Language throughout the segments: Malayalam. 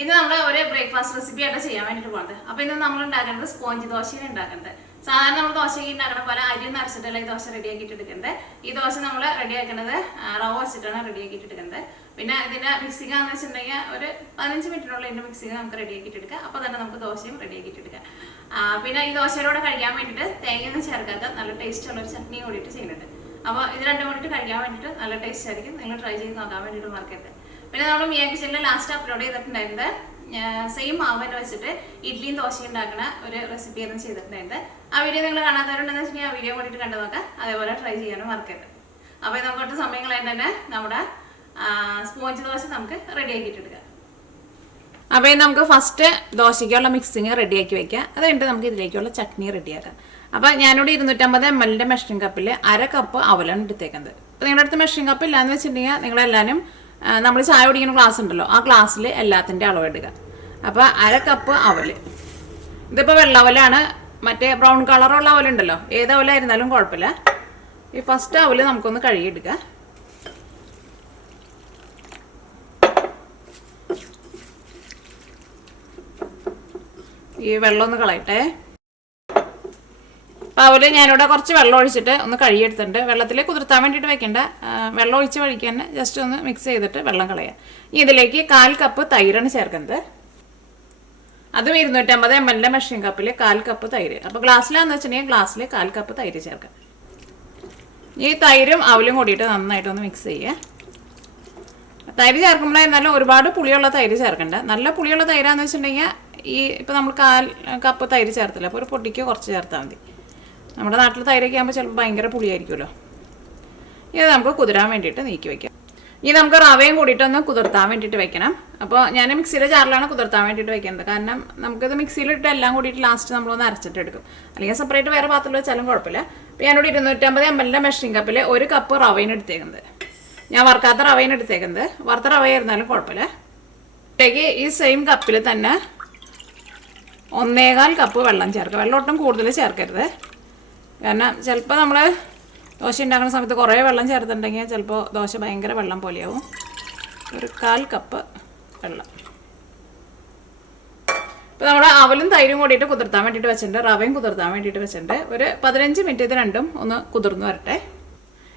ഇന്ന് നമ്മൾ ഒരു ബ്രേക്ക്ഫാസ്റ്റ് റെസിപ്പി ആയിട്ട് ചെയ്യാൻ വേണ്ടിയിട്ട് പോകുന്നത്. അപ്പോൾ ഇന്ന് നമ്മൾ ഉണ്ടാക്കുന്നത് സ്പോഞ്ച് ദോശയാണ് ഉണ്ടാക്കുന്നത്. സാധാരണ നമ്മൾ ദോശയ്ക്ക് ഉണ്ടാക്കുന്ന പോലെ അരി നിറച്ചിട്ടല്ല ഈ ദോശ റെഡിയാക്കിയിട്ട് എടുക്കുന്നത്. ഈ ദോശ നമ്മൾ റെഡിയാക്കുന്നത് റവ വെച്ചിട്ടാണ് റെഡിയാക്കിയിട്ട് എടുക്കുന്നത്. പിന്നെ ഇതിൻ്റെ മിക്സിംഗ് ആണെന്ന് വെച്ചിട്ടുണ്ടെങ്കിൽ ഒരു 15 മിനിറ്റിനുള്ള ഇതിൻ്റെ മിക്സിംഗ് നമുക്ക് റെഡിയാക്കിയിട്ട് എടുക്കാം. അപ്പോൾ തന്നെ നമുക്ക് ദോശയും റെഡിയാക്കിയിട്ട് എടുക്കാം. പിന്നെ ഈ ദോശയിലൂടെ കഴിക്കാൻ വേണ്ടിയിട്ട് തേങ്ങയൊന്നും ചേർക്കാത്ത നല്ല ടേസ്റ്റ് ഉള്ള ഒരു ചട്നി കൂടിയിട്ട് ചെയ്യുന്നുണ്ട്. അപ്പോൾ ഇത് രണ്ടും കൂടിയിട്ട് കഴിക്കാൻ വേണ്ടിയിട്ട് നല്ല ടേസ്റ്റ് ആയിരിക്കും. നിങ്ങൾ ട്രൈ ചെയ്ത് നോക്കാൻ വേണ്ടിയിട്ട് മറക്കരുത്. പിന്നെ നമ്മൾ മിയ കിച്ചണിൽ ലാസ്റ്റ് അപ്ലോഡ് ചെയ്തിട്ടുണ്ടായിരുന്നത് സെയിം മാവ് വെച്ചിട്ട് ഇഡ്ലിയും ദോശയും ഉണ്ടാക്കുന്ന ഒരു റെസിപ്പി ആയിരുന്നു ചെയ്തിട്ടുണ്ടായിരുന്നത്. ആ വീഡിയോ നിങ്ങൾ കാണാത്തവരുണ്ടെന്ന് വെച്ചിട്ടുണ്ടെങ്കിൽ ആ വീഡിയോ കൂടിയിട്ട് കണ്ടു നോക്കാം. അതേപോലെ ട്രൈ ചെയ്യാനും മറക്കരുത്. അപ്പോൾ നമുക്ക് സമയങ്ങളായിട്ട് തന്നെ നമ്മുടെ സ്പോഞ്ച് ദോശ നമുക്ക് റെഡിയാക്കിയിട്ട് എടുക്കാം. അപ്പോൾ നമുക്ക് ഫസ്റ്റ് ദോശയ്ക്കുള്ള മിക്സിങ് റെഡിയാക്കി വെക്കാം. അത് കഴിഞ്ഞിട്ട് നമുക്ക് ഇതിലേക്കുള്ള ചട്നി റെഡിയാക്കാം. അപ്പോൾ ഞാനിവിടെ 250 ml മെഷറിംഗ് കപ്പിൽ 1/2 കപ്പ് അവലാണ് എടുത്തേക്കുന്നത്. അപ്പോൾ നിങ്ങളുടെ അടുത്ത് മെഷറിംഗ് കപ്പ് ഇല്ലാന്ന് വെച്ചിട്ടുണ്ടെങ്കിൽ നിങ്ങളെല്ലാവരും നമ്മൾ ചായ കുടിക്കുന്ന ഗ്ലാസ് ഉണ്ടല്ലോ, ആ ഗ്ലാസ്സിൽ എല്ലാത്തിൻ്റെ അളവ് എടുക്കുക. അപ്പോൾ 1/2 കപ്പ് അവല്. ഇതിപ്പോൾ വെള്ള അവലാണ്, മറ്റേ ബ്രൗൺ കളറുള്ള അവലുണ്ടല്ലോ, ഏത് അവലായിരുന്നാലും കുഴപ്പമില്ല. ഈ ഫസ്റ്റ് അവല് നമുക്കൊന്ന് കഴുകിയെടുക്കുക. ഈ വെള്ളം ഒന്ന് കളയട്ടെ. അപ്പോൾ അവല് ഞാനിവിടെ കുറച്ച് വെള്ളം ഒഴിച്ചിട്ട് ഒന്ന് കഴുകിയെടുത്തിട്ടുണ്ട്. വെള്ളത്തിൽ കുതിർത്താൻ വേണ്ടിയിട്ട് വെക്കേണ്ട, വെള്ളം ഒഴിച്ച് വഴിക്കാൻ ജസ്റ്റ് ഒന്ന് മിക്സ് ചെയ്തിട്ട് വെള്ളം കളയാം. ഇനി ഇതിലേക്ക് 1/4 കപ്പ് തൈരാണ് ചേർക്കുന്നത്. അതും 250 ml മെഷറിംഗ് കപ്പിൽ 1/4 കപ്പ് തൈര്. അപ്പോൾ ഗ്ലാസ്സിലാന്ന് വെച്ചിട്ടുണ്ടെങ്കിൽ ഗ്ലാസ്സിൽ 1/4 കപ്പ് തൈര് ചേർക്കാം. ഈ തൈരും അവലും കൂടിയിട്ട് നന്നായിട്ടൊന്ന് മിക്സ് ചെയ്യുക. തൈര് ചേർക്കുമ്പോഴായിരുന്നാലും ഒരുപാട് പുളിയുള്ള തൈര് ചേർക്കണ്ട. നല്ല പുളിയുള്ള തൈരാന്ന് വെച്ചിട്ടുണ്ടെങ്കിൽ ഈ ഇപ്പോൾ നമ്മൾ 1/4 കപ്പ് തൈര് ചേർത്തില്ല, അപ്പോൾ ഒരു പൊടിക്ക് കുറച്ച് ചേർത്താൽ മതി. നമ്മുടെ നാട്ടിൽ തൈരൊക്കെ ആകുമ്പോൾ ചിലപ്പോൾ ഭയങ്കര പുളിയായിരിക്കുമല്ലോ. ഇത് നമുക്ക് കുതിരാൻ വേണ്ടിയിട്ട് നീക്കി വയ്ക്കാം. ഇനി നമുക്ക് റവയും കൂടിയിട്ടൊന്ന് കുതിർത്താൻ വേണ്ടിയിട്ട് വെക്കണം. അപ്പോൾ ഞാൻ മിക്സിയുടെ ജാറിലാണ് കുതിർത്താൻ വേണ്ടിയിട്ട് വെക്കുന്നത്. കാരണം നമുക്കിത് മിക്സിയിലിട്ട് എല്ലാം കൂടിയിട്ട് ലാസ്റ്റ് നമ്മളൊന്ന് അരച്ചിട്ട് എടുക്കും. അല്ലെങ്കിൽ സെപ്പറേറ്റ് വേറെ പാത്രത്തിൽ വെച്ചാലും കുഴപ്പമില്ല. അപ്പോൾ ഞാനിവിടെ 250 ml മെഷറിംഗ് കപ്പിൽ 1 കപ്പ് റവയാണ് എടുത്തേക്കുന്നത്. ഞാൻ വറുക്കാത്ത റവയാണ് എടുത്തേക്കുന്നത്. വറുത്ത റവയായിരുന്നാലും കുഴപ്പമില്ല. ഇതിലേക്ക് ഈ സെയിം കപ്പിൽ തന്നെ 1/4 കപ്പ് വെള്ളം ചേർക്കുക. വെള്ളം ഒട്ടും കൂടുതൽ ചേർക്കരുത്. കാരണം ചിലപ്പോൾ നമ്മൾ ദോശ ഉണ്ടാക്കുന്ന സമയത്ത് കുറേ വെള്ളം ചേർത്തിട്ടുണ്ടെങ്കിൽ ചിലപ്പോൾ ദോശ ഭയങ്കര വെള്ളം പോലെയാവും. ഒരു 1/4 കപ്പ് വെള്ളം. ഇപ്പോൾ നമ്മുടെ അവലും തൈരും കൂടിയിട്ട് കുതിർത്താൻ വേണ്ടിയിട്ട് വെച്ചിട്ടുണ്ട്, റവയും കുതിർത്താൻ വേണ്ടിയിട്ട് വെച്ചിട്ടുണ്ട്. ഒരു 15 മിനിറ്റ് ഇത് രണ്ടും ഒന്ന് കുതിർന്ന് വരട്ടെ.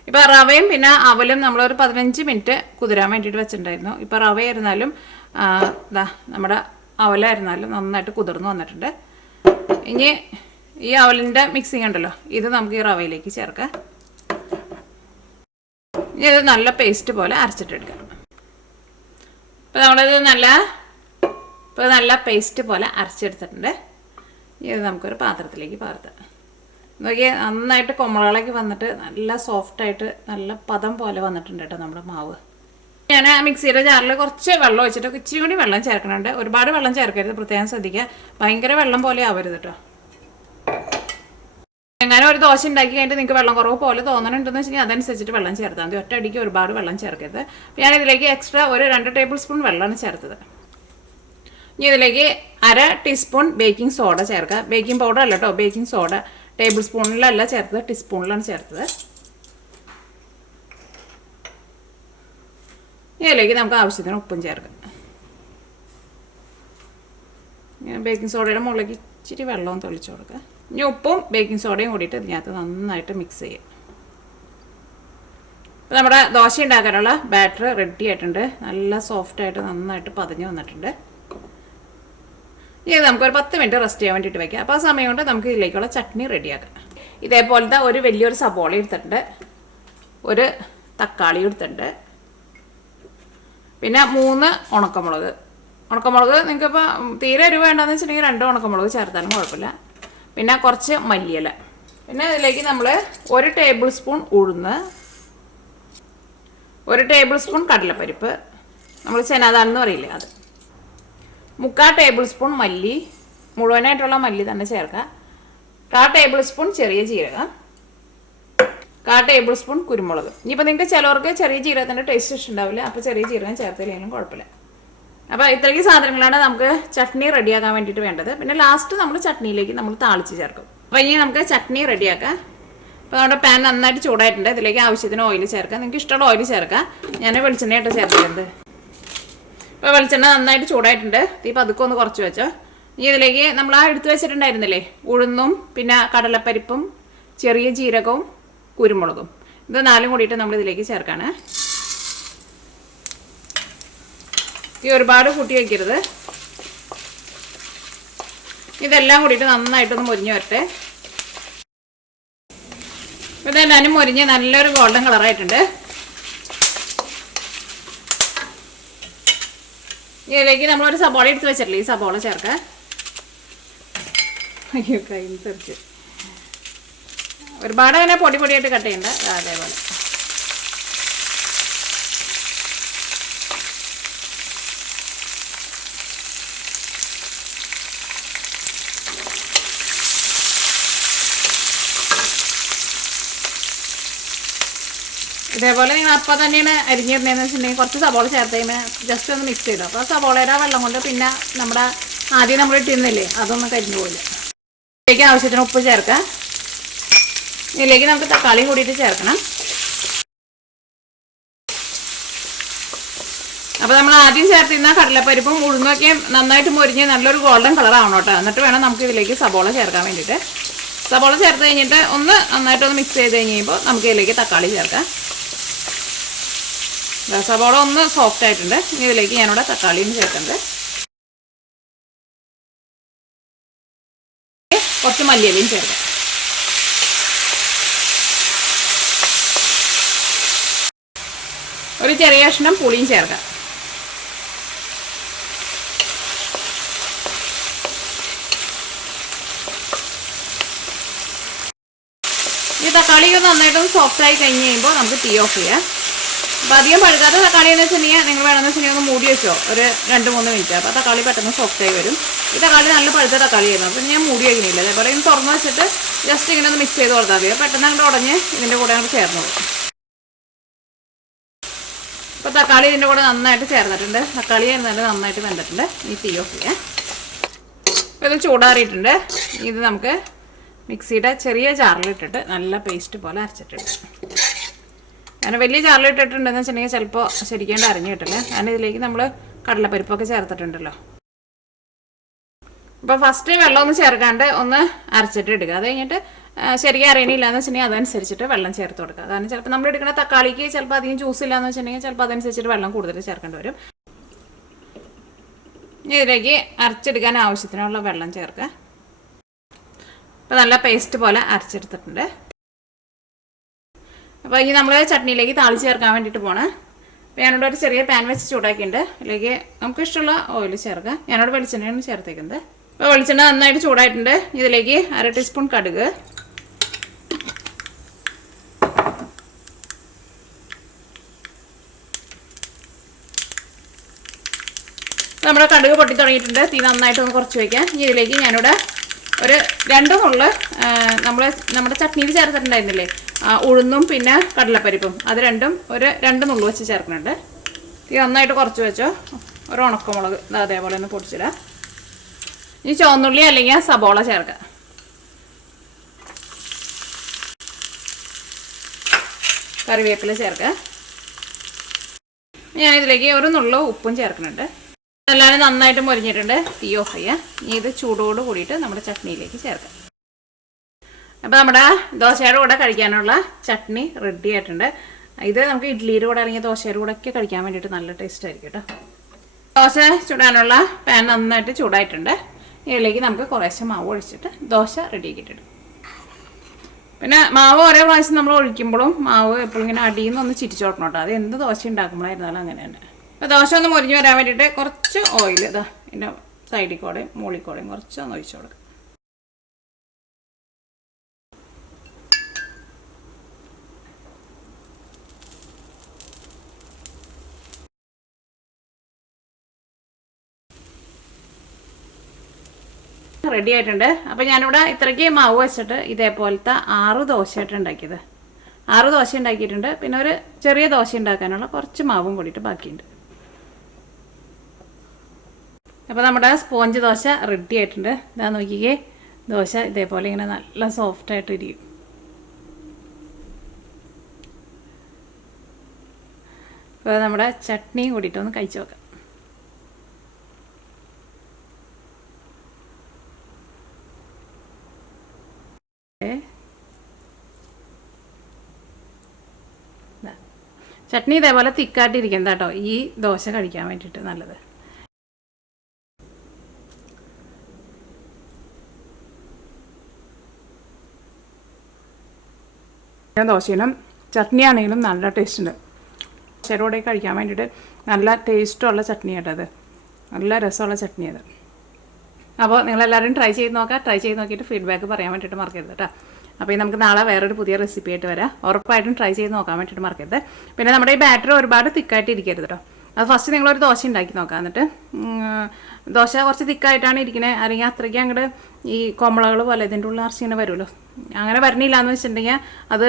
ഇപ്പോൾ റവയും പിന്നെ അവലും നമ്മളൊരു 15 മിനിറ്റ് കുതിരാൻ വേണ്ടിയിട്ട് വെച്ചിട്ടുണ്ടായിരുന്നു. ഇപ്പോൾ റവയായിരുന്നാലും നമ്മുടെ അവലായിരുന്നാലും നന്നായിട്ട് കുതിർന്ന് വന്നിട്ടുണ്ട്. ഇനി ഈ അവലിൻ്റെ മിക്സിങ് ഉണ്ടല്ലോ, ഇത് നമുക്ക് ഈ റവയിലേക്ക് ചേർക്കാം. ഇനി ഇത് നല്ല പേസ്റ്റ് പോലെ അരച്ചിട്ടെടുക്കാം. ഇപ്പോൾ നമ്മളിത് നല്ല പേസ്റ്റ് പോലെ അരച്ചെടുത്തിട്ടുണ്ട്. ഇത് നമുക്കൊരു പാത്രത്തിലേക്ക് പകർത്താം. നോക്കിയാൽ നന്നായിട്ട് കൊമ്മളകളൊക്കെ വന്നിട്ട് നല്ല സോഫ്റ്റായിട്ട് നല്ല പദം പോലെ വന്നിട്ടുണ്ട് കേട്ടോ നമ്മുടെ മാവ്. ഞാൻ മിക്സിയുടെ ജാറിൽ കുറച്ച് വെള്ളം ഒഴിച്ചിട്ട് ഇച്ചിരി കൂടി വെള്ളം ചേർക്കണുണ്ട്. ഒരുപാട് വെള്ളം ചേർക്കരുത്, പ്രത്യേകം ശ്രദ്ധിക്കുക. ഭയങ്കര വെള്ളം പോലെ ആവരുത് കേട്ടോ. എങ്ങനെ ഒരു ദോശ ഉണ്ടാക്കി കഴിഞ്ഞിട്ട് നിങ്ങൾക്ക് വെള്ളം കുറവ് പോലെ തോന്നണുണ്ടെന്ന് വെച്ചിട്ടുണ്ടെങ്കിൽ അതനുസരിച്ചിട്ട് വെള്ളം ചേർത്താൽ മതി. ഒറ്റയടിക്ക് ഒരുപാട് വെള്ളം ചേർക്കരുത്. ഞാൻ ഇതിലേക്ക് എക്സ്ട്രാ ഒരു 2 ടേബിൾ സ്പൂൺ വെള്ളമാണ് ചേർത്തത്. ഇനി ഇതിലേക്ക് 1/2 ടീസ്പൂൺ ബേക്കിംഗ് സോഡ ചേർക്കുക. ബേക്കിംഗ് പൗഡർ അല്ല കേട്ടോ, ബേക്കിംഗ് സോഡ. ടേബിൾ സ്പൂണിലല്ല ചേർത്തത്, ടീസ്പൂണിലാണ് ചേർത്തത്. ഇതിലേക്ക് നമുക്ക് ആവശ്യത്തിന് ഉപ്പും ചേർക്കാം. ബേക്കിംഗ് സോഡയുടെ മുകളിലേക്ക് ഇച്ചിരി വെള്ളവും തെളിച്ച് കൊടുക്കുക. ഇനി ഉപ്പും ബേക്കിംഗ് സോഡയും കൂടിയിട്ട് ഇതിനകത്ത് നന്നായിട്ട് മിക്സ് ചെയ്യാം. ഇപ്പോൾ നമ്മുടെ ദോശ ഉണ്ടാക്കാനുള്ള ബാറ്റർ റെഡി ആയിട്ടുണ്ട്. നല്ല സോഫ്റ്റായിട്ട് നന്നായിട്ട് പതഞ്ഞ് വന്നിട്ടുണ്ട്. ഇനി നമുക്കൊരു 10 മിനിറ്റ് റെസ്റ്റ് ചെയ്യാൻ വേണ്ടിയിട്ട് വയ്ക്കാം. അപ്പോൾ ആ സമയം കൊണ്ട് നമുക്ക് ഇതിലേക്കുള്ള ചട്നി റെഡിയാക്കാം. ഇതേപോലത്തെ ഒരു വലിയൊരു സബോള എടുത്തിട്ടുണ്ട്, ഒരു തക്കാളി എടുത്തിട്ടുണ്ട്, പിന്നെ 3 ഉണക്കമുളക്. ഉണക്കമുളക് നിങ്ങൾക്കിപ്പോൾ തീരെ എരിവ് വേണ്ടെന്ന് വെച്ചിട്ടുണ്ടെങ്കിൽ 2 ഉണക്കമുളക് ചേർത്താലും കുഴപ്പമില്ല. പിന്നെ കുറച്ച് മല്ലിയില. പിന്നെ ഇതിലേക്ക് നമ്മൾ 1 ടേബിൾ സ്പൂൺ ഉഴുന്ന്, 1 ടേബിൾ സ്പൂൺ കടലപ്പരിപ്പ്, നമ്മൾ ചെനാദാൽ എന്ന് പറയില്ലേ അത്, 3/4 ടേബിൾ സ്പൂൺ മല്ലി, മുഴുവനായിട്ടുള്ള മല്ലി തന്നെ ചേർക്കുക, 1/4 ടേബിൾ സ്പൂൺ ചെറിയ ജീരകം, 1/4 ടേബിൾ സ്പൂൺ കുരുമുളക്. ഇനിയിപ്പോൾ നിങ്ങൾക്ക് ചിലവർക്ക് ചെറിയ ജീരകത്തിൻ്റെ ടേസ്റ്റ് ഇഷ്ടമുണ്ടാവില്ല, അപ്പോൾ ചെറിയ ജീരകം ചേർത്തില്ലെങ്കിലും കുഴപ്പമില്ല. അപ്പോൾ ഇത്രയ്ക്ക് സാധനങ്ങളാണ് നമുക്ക് ചട്നി റെഡിയാക്കാൻ വേണ്ടിയിട്ട് വേണ്ടത്. പിന്നെ ലാസ്റ്റ് നമ്മൾ ചട്നിയിലേക്ക് നമ്മൾ താളിച്ച് ചേർക്കും. അപ്പോൾ ഇനി നമുക്ക് ചട്നി റെഡിയാക്കാം. അപ്പോൾ നമ്മുടെ പാൻ നന്നായിട്ട് ചൂടായിട്ടുണ്ട്. ഇതിലേക്ക് ആവശ്യത്തിന് ഓയിൽ ചേർക്കാം. നിങ്ങൾക്ക് ഇഷ്ടമുള്ള ഓയിൽ ചേർക്കാം. ഞാൻ വെളിച്ചെണ്ണയായിട്ട് ചേർക്കുന്നത്. ഇപ്പോൾ വെളിച്ചെണ്ണ നന്നായിട്ട് ചൂടായിട്ടുണ്ട്. തീ പതുക്കെ ഒന്ന് കുറച്ച് വെച്ചോ. ഇനി ഇതിലേക്ക് നമ്മൾ എടുത്തു വെച്ചിട്ടുണ്ടായിരുന്നില്ലേ ഉഴുന്നും പിന്നെ കടലപ്പരിപ്പും ചെറിയ ജീരകവും കുരുമുളകും, ഇത് 4 കൂടിയിട്ട് നമ്മൾ ഇതിലേക്ക് ചേർക്കാണ്. ഈ ഒരുപാട് കൂട്ടി വയ്ക്കരുത്. ഇതെല്ലാം കൂടിയിട്ട് നന്നായിട്ടൊന്ന് മുരിഞ്ഞ് വരട്ടെ. ഇതെല്ലാവരും മുരിഞ്ഞ് നല്ലൊരു ഗോൾഡൻ കളറായിട്ടുണ്ട്. ഇതിലേക്ക് നമ്മളൊരു സബോള എടുത്ത് വെച്ചിട്ടില്ലേ, ഈ സബോള ചേർക്കാം. അയ്യോ കയ്യിൽ തെറിച്ച്. ഒരുപാട് അങ്ങനെ പൊടി പൊടിയായിട്ട് കട്ട് ചെയ്യണ്ട, അതേപോലെ. ഇതേപോലെ നിങ്ങൾ അപ്പം തന്നെയാണ് അരിഞ്ഞിരുന്നതെന്ന് വെച്ചിട്ടുണ്ടെങ്കിൽ കുറച്ച് സബോള ചേർത്ത് കഴിയുമ്പോൾ ജസ്റ്റ് ഒന്ന് മിക്സ് ചെയ്തു. അപ്പോൾ സബോളയുടെ വെള്ളം കൊണ്ട് പിന്നെ നമ്മുടെ ആദ്യം നമ്മൾ ഇട്ടിരുന്നില്ലേ അതൊന്നും കരിഞ്ഞു പോയില്ല. ഇതിലേക്ക് ആവശ്യത്തിന് ഉപ്പ് ചേർക്കാം. ഇതിലേക്ക് നമുക്ക് തക്കാളിയും കൂടിയിട്ട് ചേർക്കണം. അപ്പോൾ നമ്മൾ ആദ്യം ചേർത്തിരുന്ന കടലപ്പരിപ്പും ഉഴുന്നൊക്കെ നന്നായിട്ട് മുരിഞ്ഞ് നല്ലൊരു ഗോൾഡൻ കളർ ആവണം കേട്ടോ. എന്നിട്ട് വേണം നമുക്ക് ഇതിലേക്ക് സബോള ചേർക്കാൻ വേണ്ടിയിട്ട്. സബോള ചേർത്ത് കഴിഞ്ഞിട്ട് ഒന്ന് നന്നായിട്ടൊന്ന് മിക്സ് ചെയ്ത് കഴിയുമ്പോൾ നമുക്ക് ഇതിലേക്ക് തക്കാളി ചേർക്കാം. സബോള ഒന്ന് സോഫ്റ്റ് ആയിട്ടുണ്ട്. ഇനി ഇതിലേക്ക് ഞാനിവിടെ തക്കാളിയും ചേർക്കുന്നുണ്ട്. കുറച്ച് മല്ലിയിലയും ചേർക്കാം. ഒരു ചെറിയ കഷ്ണം പുളിയും ചേർക്കാം. ഈ തക്കാളി നന്നായിട്ടൊന്ന് സോഫ്റ്റ് ആയി കഴിഞ്ഞ് കഴിയുമ്പോൾ നമുക്ക് തീ ഓഫ് ചെയ്യാം. അപ്പോൾ അധികം പഴുക്കാത്ത തക്കാളി എന്ന് വെച്ചിട്ടുണ്ടെങ്കിൽ നിങ്ങൾ വേണമെന്ന് വെച്ചിട്ടുണ്ടെങ്കിൽ ഒന്ന് മൂടി വെച്ചോ ഒരു 2-3 മിനിറ്റ്. അപ്പോൾ തക്കാളി പെട്ടെന്ന് സോഫ്റ്റ് ആയി വരും. ഈ തക്കാളി നല്ല പഴുത്ത തക്കാളിയായിരുന്നു, അപ്പോൾ ഞാൻ മൂടി വയ്ക്കുന്നില്ല. അതേപോലെ ഇന്ന് തുറന്ന് വെച്ചിട്ട് ജസ്റ്റ് ഇങ്ങനെ ഒന്ന് മിക്സ് ചെയ്ത് കൊടുത്താൽ മതി. പെട്ടെന്ന് അങ്ങോട്ട് ഉടഞ്ഞ് ഇതിൻ്റെ കൂടെ അങ്ങോട്ട് ചേർന്നോളൂ. അപ്പോൾ തക്കാളി ഇതിൻ്റെ കൂടെ നന്നായിട്ട് ചേർന്നിട്ടുണ്ട്. തക്കാളി ചേർന്നിട്ട് നന്നായിട്ട് വെന്തിട്ടുണ്ട്. ഈ തീ ഓഫ് ചെയ്യാം. അപ്പോൾ ഇത് ചൂടാറിയിട്ടുണ്ട്. ഇത് നമുക്ക് മിക്സിയുടെ ചെറിയ ജാറിലിട്ടിട്ട് നല്ല പേസ്റ്റ് പോലെ അരച്ചിട്ടുണ്ട്. കാരണം വലിയ ജാറിലിട്ടിട്ടുണ്ടെന്ന് വെച്ചിട്ടുണ്ടെങ്കിൽ ചിലപ്പോൾ ശരിക്കും അരഞ്ഞു കിട്ടില്ല. കാരണം ഇതിലേക്ക് നമ്മൾ കടലപ്പരിപ്പൊക്കെ ചേർത്തിട്ടുണ്ടല്ലോ. അപ്പോൾ ഫസ്റ്റ് വെള്ളം ഒന്ന് ചേർക്കാണ്ട് ഒന്ന് അരച്ചിട്ട് എടുക്കുക. അത് കഴിഞ്ഞിട്ട് ശരിക്കും അറിയണില്ല എന്ന് വെച്ചിട്ടുണ്ടെങ്കിൽ അതനുസരിച്ചിട്ട് വെള്ളം ചേർത്ത് കൊടുക്കുക. കാരണം ചിലപ്പോൾ നമ്മൾ എടുക്കുന്ന തക്കാളിക്ക് ചിലപ്പോൾ അധികം ജ്യൂസ് ഇല്ലയെന്ന് വെച്ചിട്ടുണ്ടെങ്കിൽ ചിലപ്പോൾ അതനുസരിച്ചിട്ട് വെള്ളം കൂടുതൽ ചേർക്കേണ്ടി വരും. ഇതിലേക്ക് അരച്ചെടുക്കാൻ ആവശ്യത്തിനുള്ള വെള്ളം ചേർക്കുക. അപ്പോൾ നല്ല പേസ്റ്റ് പോലെ അരച്ചെടുത്തിട്ടുണ്ട്. അപ്പോൾ ഇനി നമ്മൾ ചട്നിയിലേക്ക് താളിച്ച് ചേർക്കാൻ വേണ്ടിയിട്ട് പോകണം. അപ്പോൾ ഞാനിവിടെ ഒരു ചെറിയ പാൻ വെച്ച് ചൂടാക്കിയിട്ടുണ്ട്. ഇതിലേക്ക് നമുക്ക് ഇഷ്ടമുള്ള ഓയിൽ ചേർക്കാം. ഞാനിവിടെ വെളിച്ചെണ്ണയാണ് ചേർത്തേക്കുന്നത്. അപ്പോൾ വെളിച്ചെണ്ണ നന്നായിട്ട് ചൂടായിട്ടുണ്ട്. ഇതിലേക്ക് 1/2 ടീസ്പൂൺ കടുക്, നമ്മുടെ കടുക് പൊട്ടി തുടങ്ങിയിട്ടുണ്ട്. തീ നന്നായിട്ടൊന്ന് കുറച്ച് വയ്ക്കാം. ഇനി ഇതിലേക്ക് ഞാനിവിടെ ഒരു 2 നുള്ള് നമ്മുടെ ചട്നിയിൽ ചേർത്തിട്ടുണ്ടായിരുന്നില്ലേ ഉഴുന്നും പിന്നെ കടലപ്പരിപ്പും, അത് രണ്ടും ഒരു 2 നുള്ളു വെച്ച് ചേർക്കുന്നുണ്ട്. തീ നന്നായിട്ട് കുറച്ച് വെച്ചോ. ഒരു ഉണക്കമുളക് അതേപോലെ ഒന്ന് പൊടിച്ചിടാം. ഇനി ചുവന്നുള്ളി അല്ലെങ്കിൽ സബോള ചേർക്കാം. കറിവേപ്പില ചേർക്കാം. ഞാനിതിലേക്ക് ഒരു നുള്ളു ഉപ്പും ചേർക്കുന്നുണ്ട്. എല്ലാവരും നന്നായിട്ട് മുരിഞ്ഞിട്ടുണ്ട്. തീ ഓഫ് ചെയ്യാം. ഇനി ഇത് ചൂടോട് കൂടിയിട്ട് നമ്മുടെ ചട്നിയിലേക്ക് ചേർക്കാം. അപ്പോൾ നമ്മുടെ ദോശയുടെ കൂടെ കഴിക്കാനുള്ള ചട്നി റെഡി ആയിട്ടുണ്ട്. ഇത് നമുക്ക് ഇഡ്ഡലിയുടെ കൂടെ അല്ലെങ്കിൽ ദോശയുടെ കൂടെ ഒക്കെ കഴിക്കാൻ വേണ്ടിയിട്ട് നല്ല ടേസ്റ്റ് ആയിരിക്കും കേട്ടോ. ദോശ ചുടാനുള്ള പാൻ നന്നായിട്ട് ചൂടായിട്ടുണ്ട്. ഇതിലേക്ക് നമുക്ക് കുറേശ്ശെ മാവ് ഒഴിച്ചിട്ട് ദോശ റെഡി ആക്കിയിട്ടുണ്ട്. പിന്നെ മാവ് ഓരോ പ്രാവശ്യം നമ്മൾ ഒഴിക്കുമ്പോഴും മാവ് എപ്പോഴും ഇങ്ങനെ അടിയിൽ നിന്ന് ഒന്ന് ചിരിച്ചോട്ടണം കേട്ടോ. അത് എന്ത് ദോശ ഉണ്ടാക്കുമ്പോഴായിരുന്നാലും അങ്ങനെ തന്നെ. അപ്പോൾ ദോശ ഒന്ന് മുരിഞ്ഞ് വരാൻ വേണ്ടിയിട്ട് കുറച്ച് ഓയിൽ ഇതാ ഇതിൻ്റെ സൈഡിൽ കൂടെയും മുകളിൽ കൂടെയും കുറച്ചൊന്ന് ഒഴിച്ചു കൊടുക്കുക. റെഡി ആയിട്ടുണ്ട്. അപ്പോൾ ഞാനിവിടെ ഇത്രയ്ക്ക് മാവ് വെച്ചിട്ട് ഇതേപോലത്തെ 6 ദോശയായിട്ട് ഉണ്ടാക്കിയത്. 6 ദോശ ഉണ്ടാക്കിയിട്ടുണ്ട്. പിന്നെ ഒരു ചെറിയ ദോശ ഉണ്ടാക്കാനുള്ള കുറച്ച് മാവും കൂടിയിട്ട് ബാക്കിയുണ്ട്. അപ്പോൾ നമ്മുടെ സ്പോഞ്ച് ദോശ റെഡി ആയിട്ടുണ്ട്. ഇതാ നോക്കിക്കേ, ദോശ ഇതേപോലെ ഇങ്ങനെ നല്ല സോഫ്റ്റായിട്ട് ഇരിക്കും. അപ്പോൾ നമ്മുടെ ചട്നിയും കൂടിയിട്ടൊന്ന് കഴിച്ചു നോക്കാം. ചട്നി ഇതേപോലെ തിക്കായിട്ടിരിക്കുന്നത് കേട്ടോ ഈ ദോശ കഴിക്കാൻ വേണ്ടിയിട്ട് നല്ലത്. ദോശയിലും ചട്നി ആണെങ്കിലും നല്ല ടേസ്റ്റ് ഉണ്ട്. ദോശയുടെ കഴിക്കാൻ വേണ്ടിയിട്ട് നല്ല ടേസ്റ്റുള്ള ചട്നി കേട്ടത്, നല്ല രസമുള്ള ചട്നി അത്. അപ്പോൾ നിങ്ങളെല്ലാവരും ട്രൈ ചെയ്ത് നോക്കുക. ട്രൈ ചെയ്ത് നോക്കിയിട്ട് ഫീഡ്ബാക്ക് പറയാൻ വേണ്ടിയിട്ട് മറക്കരുത് കേട്ടോ. അപ്പോൾ ഈ നമുക്ക് നാളെ വേറൊരു പുതിയ റെസിപ്പി ആയിട്ട് വരാം. ഉറപ്പായിട്ടും ട്രൈ ചെയ്ത് നോക്കാൻ വേണ്ടിയിട്ട് മറക്കരുത്. പിന്നെ നമ്മുടെ ഈ ബാറ്റർ ഒരുപാട് തിക്കായിട്ട് ഇരിക്കരുത് കേട്ടോ. അത് ഫസ്റ്റ് നിങ്ങളൊരു ദോശ ഉണ്ടാക്കി നോക്കാം. എന്നിട്ട് ദോശ കുറച്ച് തിക്കായിട്ടാണ് ഇരിക്കുന്നത്, അല്ലെങ്കിൽ അത്രയ്ക്ക് അങ്ങോട്ട് ഈ കൊമ്പളകൾ പോലെ ഇതിൻ്റെ ഉള്ളിൽ നിറച്ച് ഇങ്ങനെ വരുമല്ലോ, അങ്ങനെ വരണില്ല എന്ന് വെച്ചിട്ടുണ്ടെങ്കിൽ അത്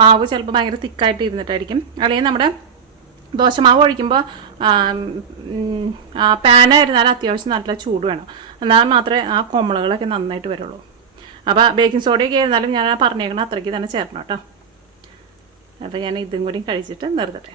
മാവ് ചിലപ്പോൾ ഭയങ്കര തിക്കായിട്ട് ഇരുന്നിട്ടായിരിക്കും. അല്ലെങ്കിൽ നമ്മുടെ ദോശമാവ് ഒഴിക്കുമ്പോൾ പാനായിരുന്നാലും അത്യാവശ്യം നല്ല ചൂട് വേണം, എന്നാൽ മാത്രമേ ആ കൊമ്പളകളൊക്കെ നന്നായിട്ട് വരുള്ളൂ. അപ്പോൾ ബേക്കിംഗ് സോഡയൊക്കെ ആയിരുന്നാലും ഞാൻ പറഞ്ഞേക്കണം അത്രയ്ക്ക് തന്നെ ചേർക്കണം കേട്ടോ. അപ്പോൾ ഞാൻ ഇതും കൂടി കഴിച്ചിട്ട് നിർത്തട്ടെ.